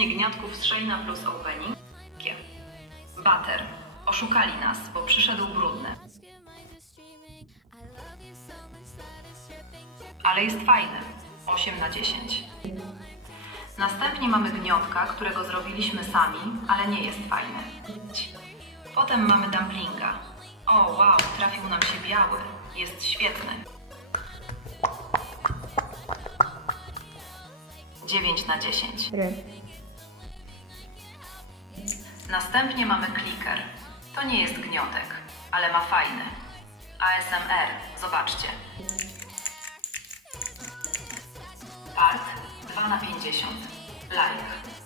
Zrobienie gniatków z Sheina plus opening. Butter. Oszukali nas, bo przyszedł brudny. Ale jest fajny. 8 na 10. Następnie mamy gniotka, którego zrobiliśmy sami, ale nie jest fajny. Potem mamy dumplinga. O wow, trafił nam się biały. Jest świetny. 9 na 10. Następnie mamy clicker. To nie jest gniotek, ale ma fajny. ASMR, zobaczcie. Part 2 na 50. Like.